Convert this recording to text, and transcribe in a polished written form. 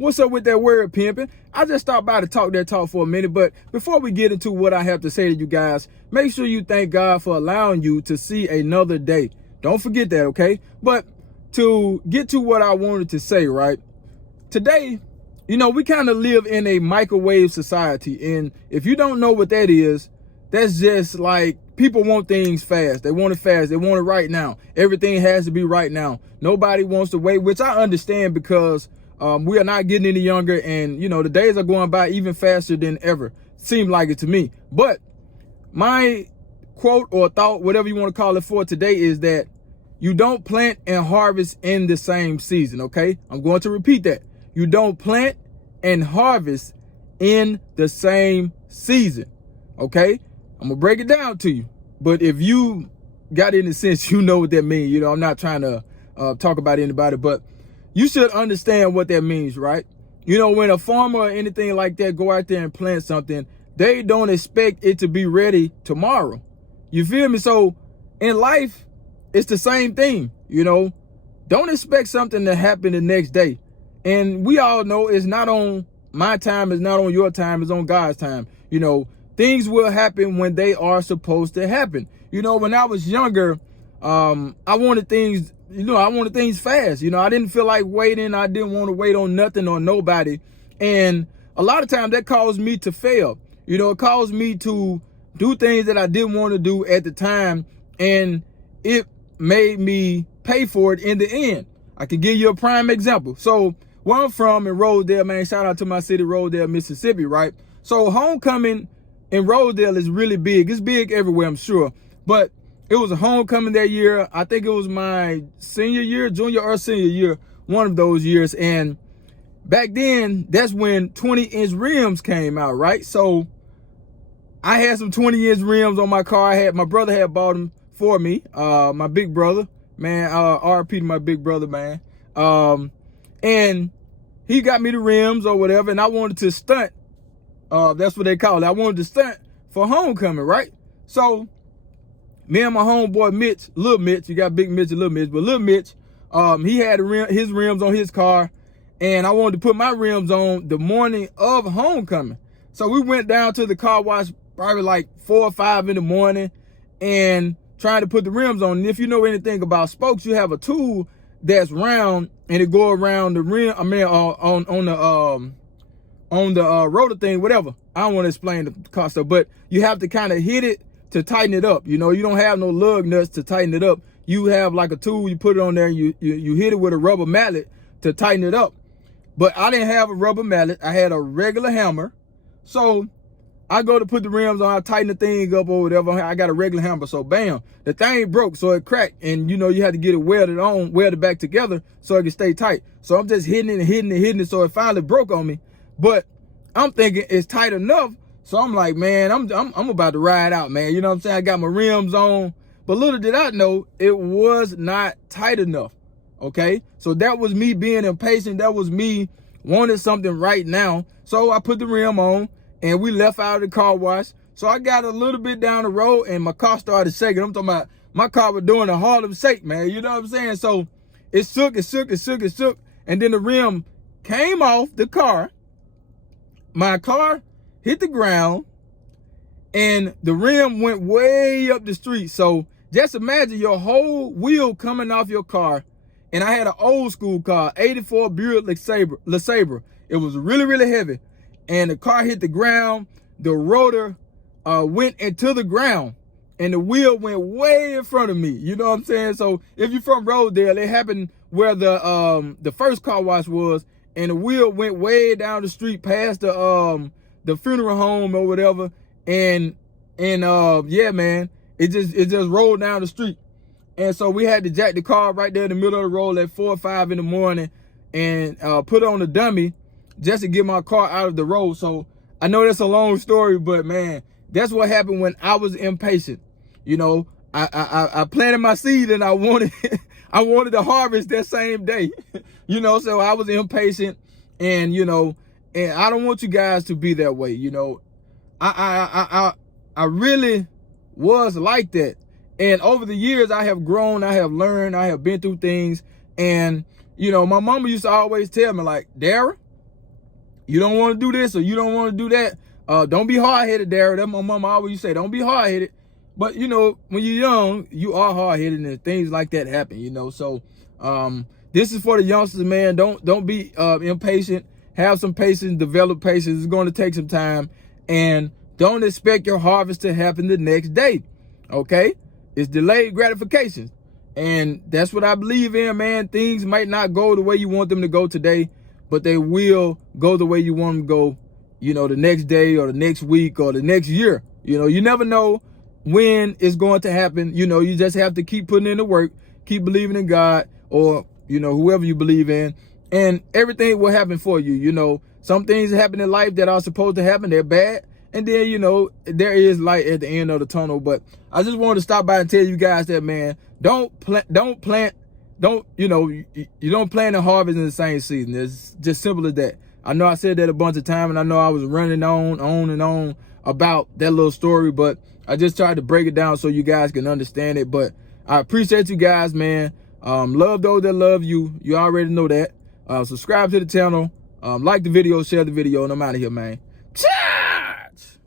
What's up with that word pimping? I just stopped by to talk that talk for a minute, but before we get into what I have to say to you guys, make sure you thank God for allowing you to see another day. Don't forget that, okay? But to get to what I wanted to say, right? Today, you know, we kind of live in a microwave society, and if you don't know what that is, that's just like people want things fast. They want it fast. They want it right now. Everything has to be right now. Nobody wants to wait, which I understand because we are not getting any younger, and you know the days are going by even faster than ever. Seemed like it to me. But my quote or thought, whatever you want to call it for today, is that you don't plant and harvest in the same season. Okay, I'm going to repeat that. You don't plant and harvest in the same season. Okay, I'm gonna break it down to you. But if you got any sense, you know what that means. You know, I'm not trying to talk about anybody, but you should understand what that means, right? You know, when a farmer or anything like that go out there and plant something, they don't expect it to be ready tomorrow. You feel me? So in life, it's the same thing. You know, don't expect something to happen the next day. And we all know it's not on my time, it's not on your time, it's on God's time. You know, things will happen when they are supposed to happen. You know, when I was younger, I wanted things, I wanted things fast. You know, I didn't feel like waiting. I didn't want to wait on nothing or nobody. And a lot of times that caused me to fail. You know, it caused me to do things that I didn't want to do at the time. And it made me pay for it in the end. I can give you a prime example. So where I'm from in Rosedale, man, shout out to my city, Rosedale, Mississippi, right? So homecoming in Rosedale is really big. It's big everywhere, I'm sure. But it was a homecoming that year. I think it was my senior year, junior or senior year, one of those years. And back then, that's when 20-inch rims came out, right? So I had some 20-inch rims on my car. My brother had bought them for me. My big brother, man, RP to my big brother, man. And he got me the rims or whatever, and I wanted to stunt. That's what they call it. I wanted to stunt for homecoming, right? So me and my homeboy Mitch, Little Mitch, you got Big Mitch and Little Mitch, but Little Mitch, he had his rims on his car, and I wanted to put my rims on the morning of homecoming. So we went down to the car wash probably like 4 or 5 in the morning and trying to put the rims on. And if you know anything about spokes, you have a tool that's round and it go around the rim. I mean, on the rotor thing, whatever. I don't want to explain the car stuff, but you have to kind of hit it to tighten it up. You know, you don't have no lug nuts to tighten it up. You have like a tool, you put it on there, and you hit it with a rubber mallet to tighten it up. But I didn't have a rubber mallet. I had a regular hammer. So I go to put the rims on, I tighten the thing up or whatever. I got a regular hammer. So bam, the thing broke, so it cracked. And you know, you had to get it welded back together so it can stay tight. So I'm just hitting it, so it finally broke on me. But I'm thinking it's tight enough. So I'm like, man, I'm about to ride out, man. You know what I'm saying? I got my rims on. But little did I know, it was not tight enough. Okay? So that was me being impatient. That was me wanting something right now. So I put the rim on and we left out of the car wash. So I got a little bit down the road and my car started shaking. I'm talking about my car was doing a Harlem shake, man. You know what I'm saying? So it shook. And then the rim came off the car. My car hit the ground and the rim went way up the street. So just imagine your whole wheel coming off your car. And I had an old school car, 84 Buick LeSabre. It was really, really heavy. And the car hit the ground. The rotor went into the ground. And the wheel went way in front of me. You know what I'm saying? So if you're from Rosedale, it happened where the first car wash was. And the wheel went way down the street past the funeral home or whatever. And yeah, man, it just rolled down the street. And so we had to jack the car right there in the middle of the road at 4 or 5 in the morning and put on a dummy just to get my car out of the road. So I know that's a long story, but man, that's what happened when I was impatient. You know, I planted my seed and I wanted I wanted to harvest that same day. You know, so I was impatient, and you know, and I don't want you guys to be that way. You know, I really was like that. And over the years, I have grown, I have learned, I have been through things. And, you know, my mama used to always tell me, like, Darren, You don't want to do this or you don't want to do that. Don't be hard-headed, Daryl. That's my mama always say. Don't be hard-headed. But, you know, when you're young, you are hard-headed and things like that happen, you know. So this is for the youngsters, man. Don't be impatient. Have some patience. Develop patience. It's going to take some time. And don't expect your harvest to happen the next day, okay? It's delayed gratification. And that's what I believe in, man. Things might not go the way you want them to go today, but they will go the way you want them to go, you know, the next day or the next week or the next year. You know, you never know when it's going to happen. You know, you just have to keep putting in the work, keep believing in God or, you know, whoever you believe in, and everything will happen for you. You know, some things happen in life that are supposed to happen, they're bad. And then, you know, there is light at the end of the tunnel. But I just wanted to stop by and tell you guys that, man, you don't plant and harvest in the same season. It's just simple as that. I know I said that a bunch of times, and I know I was running on and on about that little story, but I just tried to break it down so you guys can understand it. But I appreciate you guys, man. Love those that love you. You already know that. Subscribe to the channel. Like the video, share the video, and I'm out of here, man.